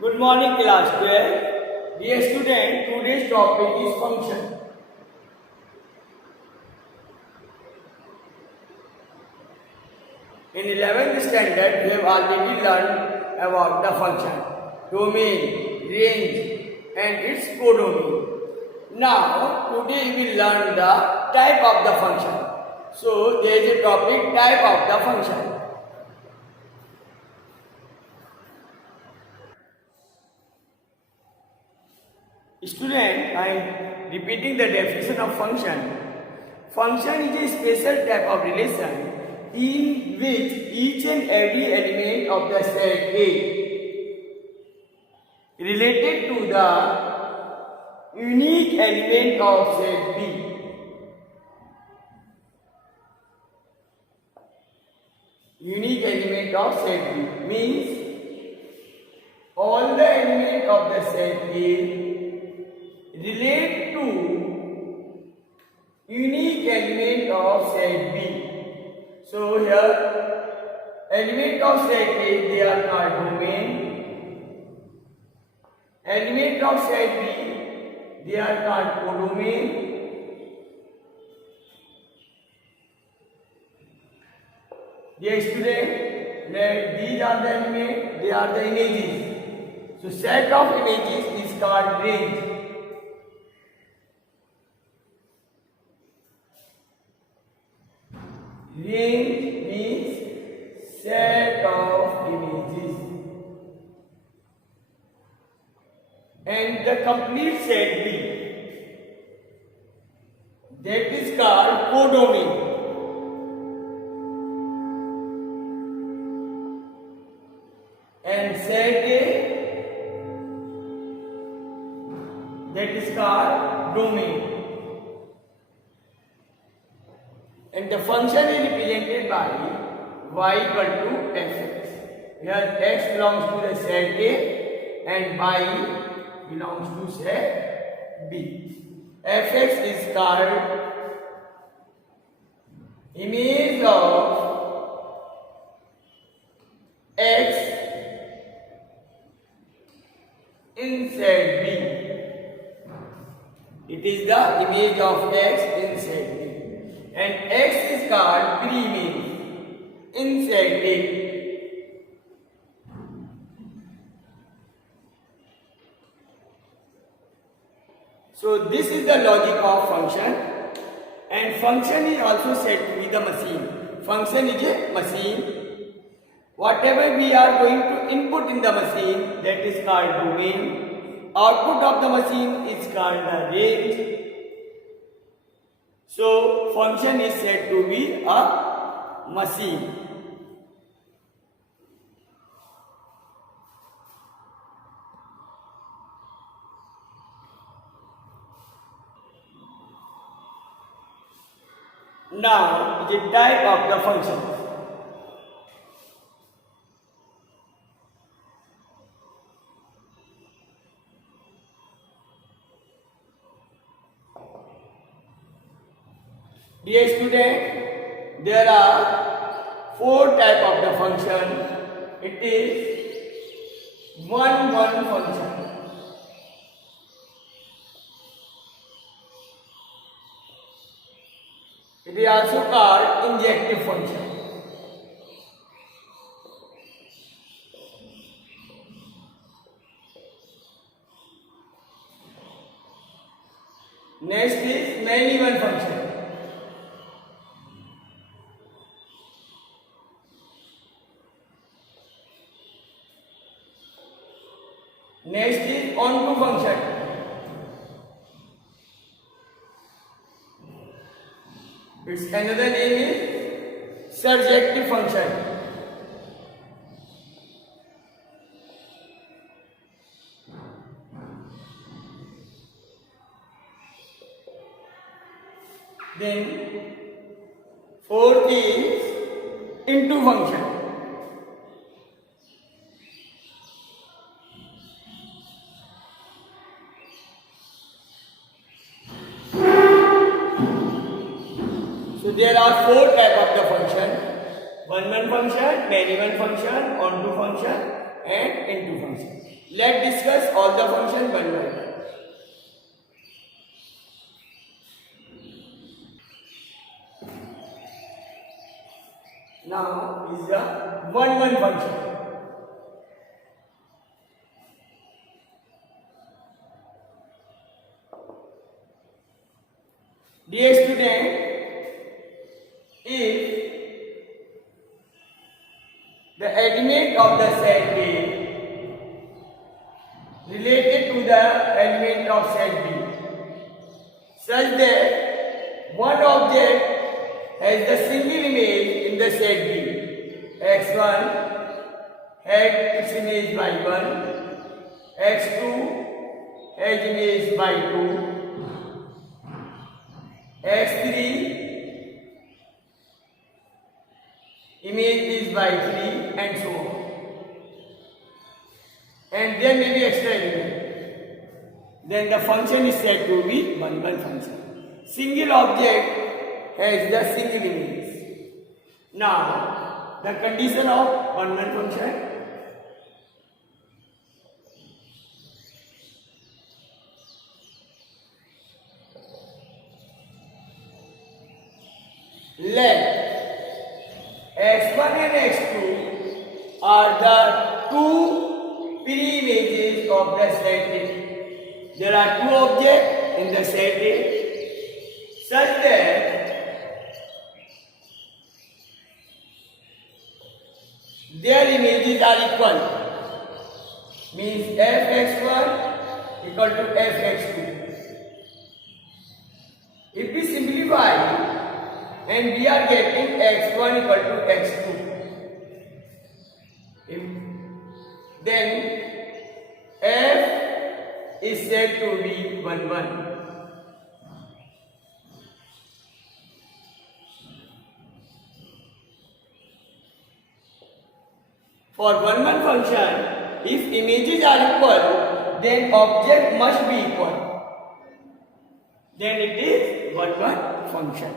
Good morning, class 12. Dear student, today's topic is function. In 11th standard, we have already learned about the function, domain, range, and its codomain. Now, today we will learn the type of the function. So, there is a topic, type of the function. Student, I am repeating the definition of function. Function is a special type of relation in which each and every element of the set A related to the unique element of set B. Unique element of set B means all the elements of the set A relate to unique element of set B. So here element of set A, they are called domain. Element of set B, they are called codomain. Dear student, these are the elements, they are the images. So set of images is called range. Range means set of images, and the complete set B, that is called codomain. And set A, that is called domain. And the function is represented by y equal to fx. Here x belongs to the set A and y belongs to set B. Fx is called image of x in set B. It is the image of x in set B. And x is called pre-image in set A. So this is the logic of function, and function is also said to be the machine. Function is a machine. Whatever we are going to input in the machine, that is called domain. Output of the machine is called the range. So, function is said to be a machine. Now, the type of the function. Dear student, there are four types of the function. It is one function. It is also called injective function. Next is many-one function. Next is onto function. Its another name is surjective function. Then fourth is into function. So there are four types of the function: one function, many-one function, onto function, and into function. Let's discuss all the functions one by one. Now is the 1 function. Dear student, if the element of the set A related to the element of set B such that one object has the single image in the set B, x1 had its image by 1, x2 has image by 2, x3 image is by 3 and so on. And there may be extra element. Then the function is said to be 1 function. Single object has the single image. Now the condition of 1 function. Let x1 and x2 are the two pre-images of the set A. There are two objects in the set A such that their images are equal. Means fx1 equal to fx2. If we simplify, and we are getting x1 equal to x2. Then f is said to be 1. For 1 function, if images are equal, then object must be equal. Then it is 1 function.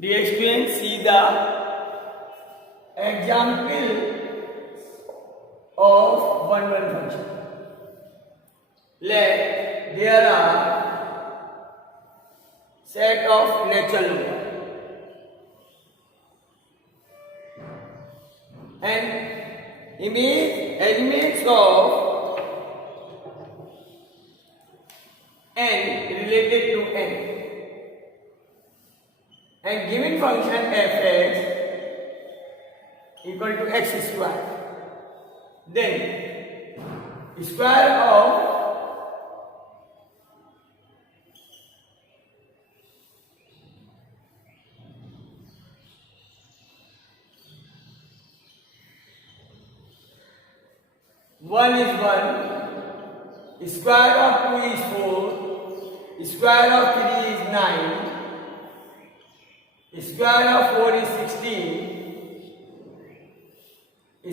Dear students, see the example of 1 function. Let there are set of natural number and image elements of n related to n. And given function fx equal to x square, then square of one is 1, square of 2 is 4, square of 3 is 9, square of 4 is 16,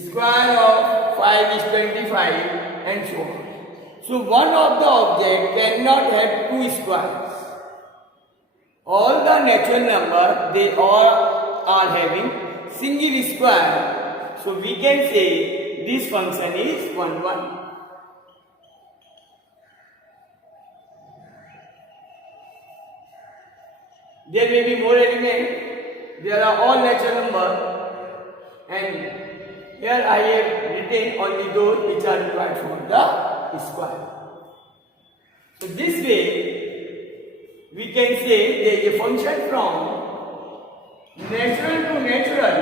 square of 5 is 25 and so on. So one of the object cannot have 2 squares. All the natural numbers, they all are having single square. So we can say this function is 1. There may be more elements. There are all natural numbers, and here I have written only those which are required for the square. So this way we can say there is a function from natural to natural,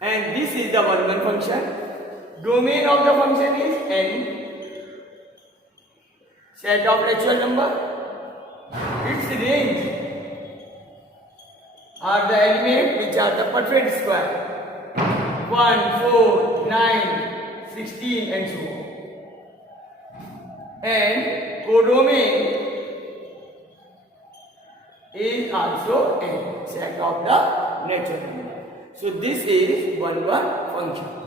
and this is the 1 function. Domain of the function is n, set of natural number. Its range are the elements which are the perfect square, 1, 4, 9, 16 and so on. And codomain is also n, set of the natural number. So this is 1 function.